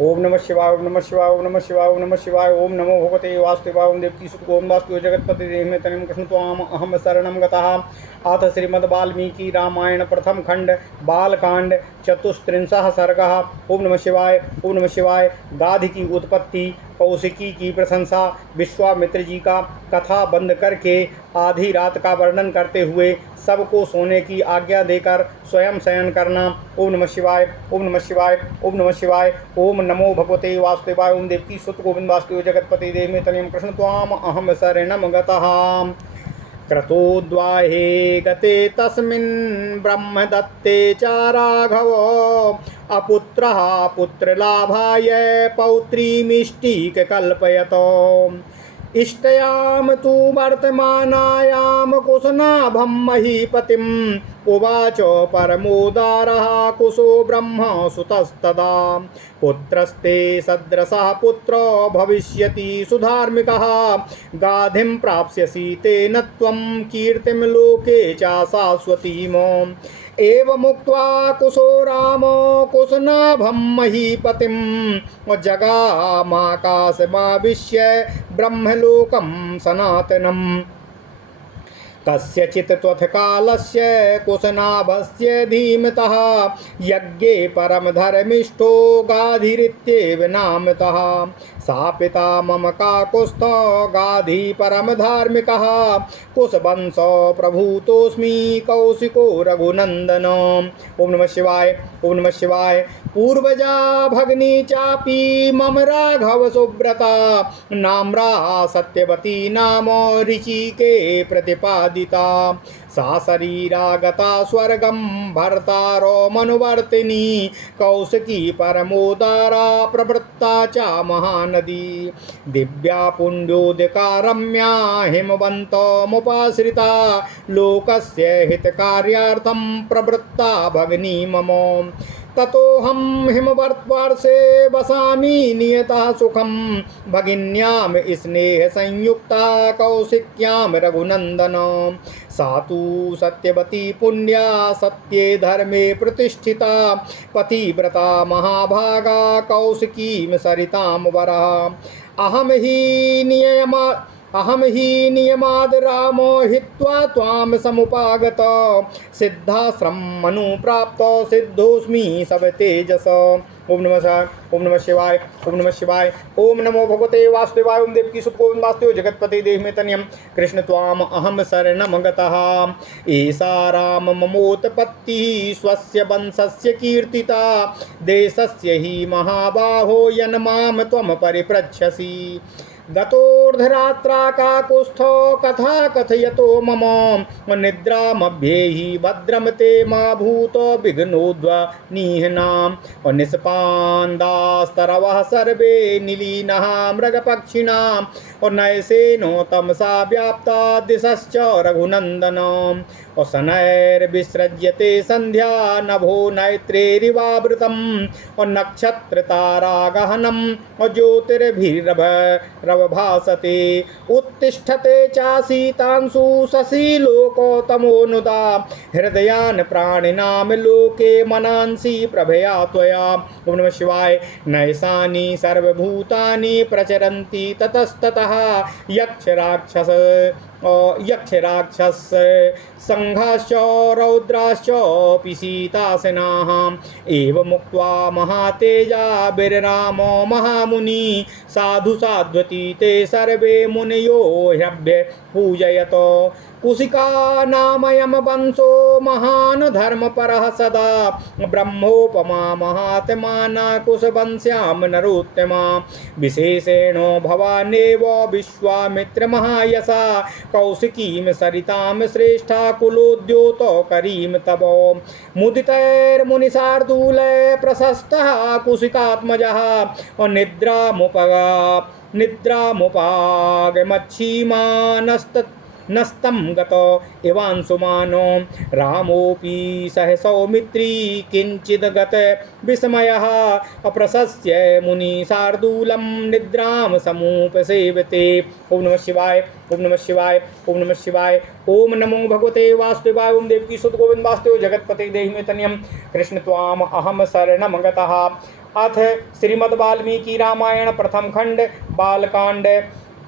ओम नमः शिवाय, ओम नमः शिवाय, ओम नमः शिवाय, ओम नमः शिवाय। ओम नमो भगवते वासुदेवाय, ओम देवकी सुत ओम वास्तु जगतपति देहि तनिम कृष्ण त्वाम अहम शरणं गतः। अथ श्रीमद् वाल्मीकि रामायण प्रथम खंड बालकांड चतुस्त्रिंशः सर्गः। ओम नमः शिवाय, ओम नमः शिवाय। गाधि की उत्पत्ति, कौशिकी की प्रशंसा, विश्वामित्र जी का कथा बंद करके आधी रात का वर्णन करते हुए सबको सोने की आज्ञा देकर स्वयं शयन करना। ओम नमः शिवाय, ओम नमः शिवाय, ओम नमः शिवाय। ओम नमो भगवते वासुदेवाय, ओम देवकी सुत गोविंद वासुदेव जगतपति देहि तनिम कृष्ण त्वाम अहम शरणं गतः। क्रतोद्वाहे गते तस्मिन् ब्रह्मदत्ते च राघवो अपुत्रः पुत्रलाभाय पौत्रीमिष्टिककल्पयतो। इष्टयाम तु वर्तमानायां कुशनाभं महीपतिम् उवाच परमोदारः कुशो ब्रह्म सुतस्तदा। पुत्रस्ते सदृशः पुत्रो भविष्यति सुधार्मिकः। गाधिं प्राप्स्यसि तेन त्वं कीर्तिं लोके च शाश्वतीम्। एवमुक्त्वा कुशो रामो कुशनाभं महीपतिम् जगामाकाशमाविश्य ब्रह्मलोकं सनातनम्। कस्यचित् त्वत्कालस्य कुशनाभस्य धीमतः यज्ञे परमधर्मिष्ठो गाधिरित्येव नामतः। सा पिता मम काकुस्थो गाधि परमधार्मिकः। कुशवंशो प्रभूतोऽस्मि कौशिको रघुनन्दन। ओम नमः शिवाय, ओम नमः शिवाय। पूर्वजा भगिनी चापि मम राघव सुव्रता नाम्रा सत्यवती नाम ऋचिके प्रतिपादिता। सा शरीरागता स्वर्गं भर्तारो मनुवर्तिनी कौशिकी परमोदारा प्रवृत्ता च महानदी। दिव्या पुण्योदका रम्या हिमवन्तमुपाश्रिता लोकस्य हितकार्यार्थं प्रवृत्ता भगिनी मम। ततोऽहं हिमवर्तवर्षे वसामि नियतः सुखं भगिन्यां स्नेहसंयुक्ता कौशिक्यां रघुनन्दन। सा तु सत्यवती पुण्या सत्ये धर्मे प्रतिष्ठिता पतिव्रता महाभागा कौशिकीं सरितां वरः। अहम हि नियमाद् रामो हित्वा त्वां समुपागत सिद्धाश्रम अनुप्राप्त सिद्धोऽस्मि सवतेजस। ओम नमः शिवाय, ओम नमः शिवाय, ओम नमः शिवाय। ओम नमो भगवते वासुदेवाय, ओम देवकी सुत गोविंद वासुदेव जगतपति देहि तनियं कृष्ण त्वाम अहम शरणं गतः। एषा राम ममोत्पत्तिः स्वस्य वंशस्य कीर्तिता देशस्य हि महाबाहो यन्मां त्वं परिपृच्छसि। गतोर्धरात्रा काकुस्थो कथा कथयतो मम निद्रामभ्येहि भद्रं ते मा भूतो विघ्नोद्वनीहनाम्। निष्पान्दास्तरवः सर्वे निलीनः मृगपक्षिणाम् नैसेनो तमसा व्याप्ता दिशश्च रघुनन्दन। शनैर्विसृज्यते सन्ध्या नभो नैत्रेरिवावृतम् नक्षत्रतारागहनं ज्योतिर्भिरभासते। उत्तिष्ठते चासीतांशु शशिलोकोत्तमोऽनुदा हृदयान् प्राणिनां लोके मनांसि प्रभया त्वया। ओम नमः शिवाय। नैषानि सर्वभूतानि प्रचरन्ति ततस्ततः यक्ष राक्षस संघाश्च रौद्राश्च पिशीतासनाः। एवमुक्त्वा महातेजा विररामो महामुनि साधु साध्वती ते सर्वे मुनयो ह्यभ्य पूजयतो। कुशिका नामयं वंशो महान् धर्मपरः सदा ब्रह्मोपमा महात्माना कुशवंश्यां नरोत्तमा। विशेषेण भवानेव विश्वामित्र महायशा कौशिकीं सरितां श्रेष्ठा कुलोद्योतो करीं तव। मुदितैर्मुनिशार्दूल प्रशस्तः कुशिकात्मजः निद्रामुपागमच्छीमानस्तं गतो इवांशुमानो। रामोऽपि सह सौमित्री किञ्चिद् गत विस्मयः अप्रशस्य मुनिशार्दूलं निद्रां समुपसेवते। ओम नमः शिवाय, ओम नमः शिवाय, ओम नमः शिवाय। ओम नमो भगवते वासुदेवाय, ओम देवकी सुत गोविंद वासुदेव जगतपते देहि मे तनियं कृष्ण त्वाम अहम शरणं गतः। अथ श्रीमद् वाल्मीकि रामायण प्रथम खंड बालकांड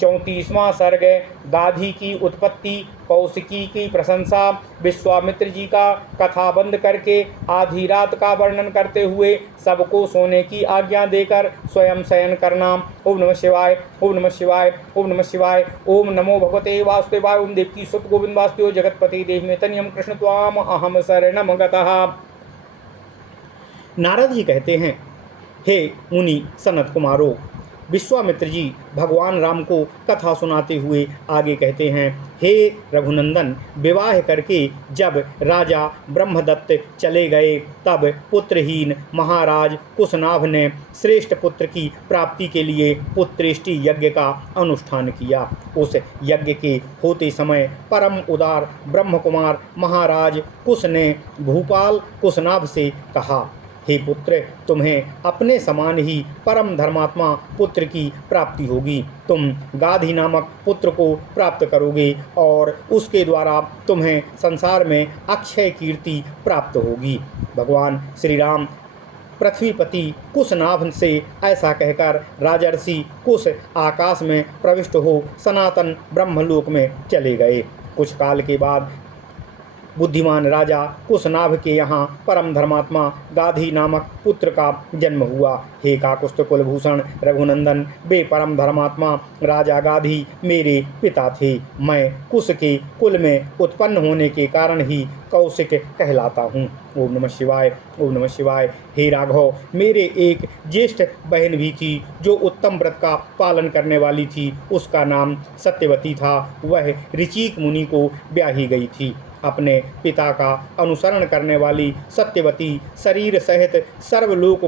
34वां सर्ग। गाधी की उत्पत्ति, कौशिकी की प्रशंसा। विश्वामित्र जी का कथा बंद करके आधी रात का वर्णन करते हुए सबको सोने की आज्ञा देकर स्वयं शयन करना। ओम नमः शिवाय, ओम नमः शिवाय, ओम नमः शिवाय। ओम नमो भगवते वासुदेवाय। ओम देवकी सुत गोविंद वासुदेव जगतपति देव तनियम कृष्ण त्वाम अहम शरणम गतः। नारद जी कहते हैं, हे मुनि सनत कुमारो, विश्वामित्र जी भगवान राम को कथा सुनाते हुए आगे कहते हैं, हे रघुनंदन, विवाह करके जब राजा ब्रह्मदत्त चले गए तब पुत्रहीन महाराज कुशनाभ ने श्रेष्ठ पुत्र की प्राप्ति के लिए पुत्रेष्टि यज्ञ का अनुष्ठान किया। उस यज्ञ के होते समय परम उदार ब्रह्मकुमार महाराज कुश ने भूपाल कुशनाभ से कहा, हे पुत्र, तुम्हें अपने समान ही परम धर्मात्मा पुत्र की प्राप्ति होगी। तुम गाधी नामक पुत्र को प्राप्त करोगे और उसके द्वारा तुम्हें संसार में अक्षय कीर्ति प्राप्त होगी। भगवान श्री राम पृथ्वीपति कुशनाभ से ऐसा कहकर राजर्षि कुश आकाश में प्रविष्ट हो सनातन ब्रह्मलोक में चले गए। कुछ काल के बाद बुद्धिमान राजा कुशनाभ के यहाँ परम धर्मात्मा गाधी नामक पुत्र का जन्म हुआ। हे काकुस्थ कुलभूषण रघुनंदन, वे परम धर्मात्मा राजा गाधी मेरे पिता थे। मैं कुश के कुल में उत्पन्न होने के कारण ही कौशिक कहलाता हूँ। ओम नमः शिवाय, ओम नमः शिवाय। हे राघव, मेरे एक ज्येष्ठ बहन भी थी जो उत्तम व्रत का पालन करने वाली थी। उसका नाम सत्यवती था। वह ऋचिक मुनि को ब्याही गई थी। अपने पिता का अनुसरण करने वाली सत्यवती शरीर सहित स्वर्गलोक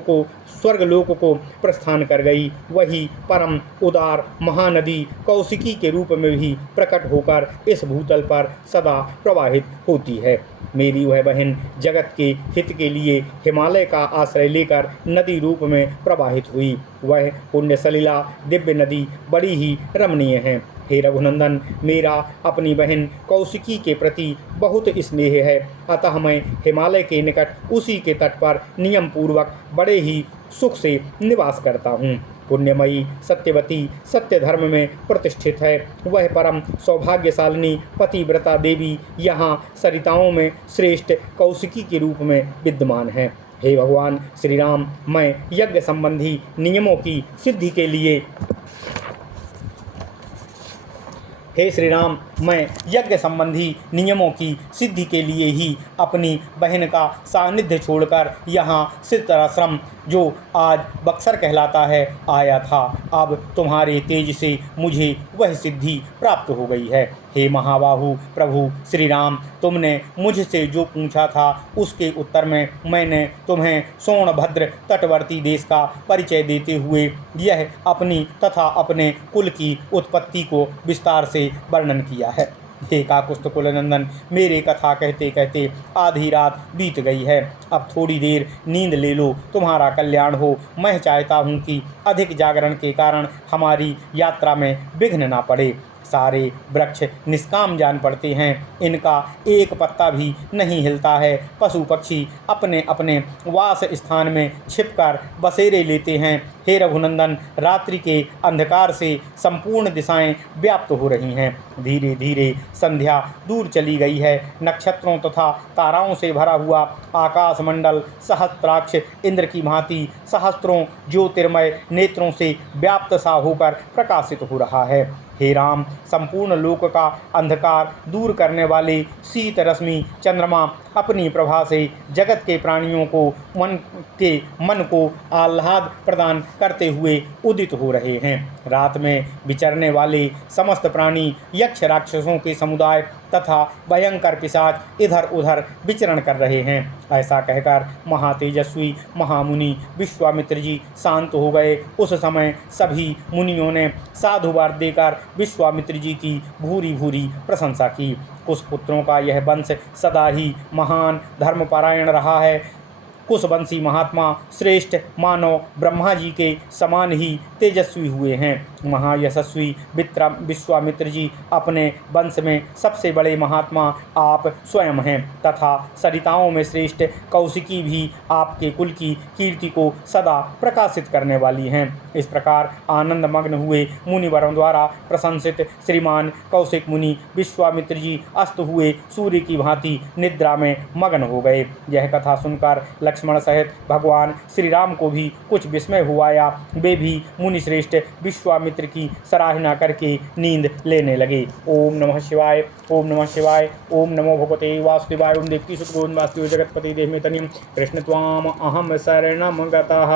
को प्रस्थान कर गई। वही परम उदार महानदी कौशिकी के रूप में भी प्रकट होकर इस भूतल पर सदा प्रवाहित होती है। मेरी वह बहन जगत के हित के लिए हिमालय का आश्रय लेकर नदी रूप में प्रवाहित हुई। वह पुण्य सलिला दिव्य नदी बड़ी ही रमणीय है। हे रघुनंदन, मेरा अपनी बहन कौशिकी के प्रति बहुत स्नेह है, अतः मैं हिमालय के निकट उसी के तट पर नियम पूर्वक बड़े ही सुख से निवास करता हूँ। पुण्यमयी सत्यवती सत्य धर्म में प्रतिष्ठित है। वह परम सौभाग्यशालिनी पतिव्रता देवी यहाँ सरिताओं में श्रेष्ठ कौशिकी के रूप में विद्यमान है। हे भगवान श्री राम, मैं यज्ञ संबंधी नियमों की सिद्धि के लिए मैं यज्ञ संबंधी नियमों की सिद्धि के लिए ही अपनी बहन का सानिध्य छोड़कर यहाँ सिद्धाश्रम जो आज बक्सर कहलाता है आया था। अब तुम्हारे तेज से मुझे वह सिद्धि प्राप्त हो गई है। हे महाबाहु प्रभु श्री राम, तुमने मुझसे जो पूछा था उसके उत्तर में मैंने तुम्हें सोनभद्र तटवर्ती देश का परिचय देते हुए यह अपनी तथा अपने कुल की उत्पत्ति को विस्तार से वर्णन किया है। हे काकुस्थ कुलनंदन, मेरे कथा कहते कहते आधी रात बीत गई है। अब थोड़ी देर नींद ले लो, तुम्हारा कल्याण हो। मैं चाहता हूँ कि अधिक जागरण के कारण हमारी यात्रा में विघ्न ना पड़े। सारे वृक्ष निष्काम जान पड़ते हैं, इनका एक पत्ता भी नहीं हिलता है। पशु पक्षी अपने अपने वास स्थान में छिपकर बसेरे लेते हैं। हे रघुनंदन, रात्रि के अंधकार से संपूर्ण दिशाएं व्याप्त हो रही हैं। धीरे धीरे संध्या दूर चली गई है। नक्षत्रों तथा ताराओं से भरा हुआ आकाश मंडल सहस्त्राक्ष इंद्र की भांति सहस्त्रों ज्योतिर्मय नेत्रों से व्याप्त सा होकर प्रकाशित हो रहा है। हे राम, संपूर्ण लोक का अंधकार दूर करने वाले शीत रश्मि चंद्रमा अपनी प्रभा से जगत के प्राणियों को मन को आह्लाद प्रदान करते हुए उदित हो रहे हैं। रात में विचरने वाले समस्त प्राणी यक्ष राक्षसों के समुदाय तथा भयंकर पिशाच इधर उधर विचरण कर रहे हैं। ऐसा कहकर महातेजस्वी महामुनि विश्वामित्र जी शांत हो गए। उस समय सभी मुनियों ने साधुवाद देकर विश्वामित्र जी की भूरी भूरी प्रशंसा की। कुछ पुत्रों का यह वंश सदा ही महान धर्मपरायण रहा है। कुशवंशी महात्मा श्रेष्ठ मानव ब्रह्मा जी के समान ही तेजस्वी हुए हैं। महायशस्वी विश्वामित्र जी अपने वंश में सबसे बड़े महात्मा आप स्वयं हैं तथा सरिताओं में श्रेष्ठ कौशिकी भी आपके कुल की कीर्ति को सदा प्रकाशित करने वाली हैं। इस प्रकार आनंद मग्न हुए मुनिवरों द्वारा प्रशंसित श्रीमान कौशिक मुनि विश्वामित्र जी अस्त हुए सूर्य की भांति निद्रा में मग्न हो गए। यह कथा सुनकर लक्ष्मण सहित भगवान श्री राम को भी कुछ विस्मय हुआ या वे भी मुनि श्रेष्ठ विश्वामित्र की सराहना करके नींद लेने लगे। ओम नमः शिवाय, ओम नमः शिवाय, ओम नमो भगवते वासुदेवाय, ओम देवकी सुत गोविंद वासुदेव जगतपति देव में तनिम कृष्ण त्वाम अहम शरणम गतः।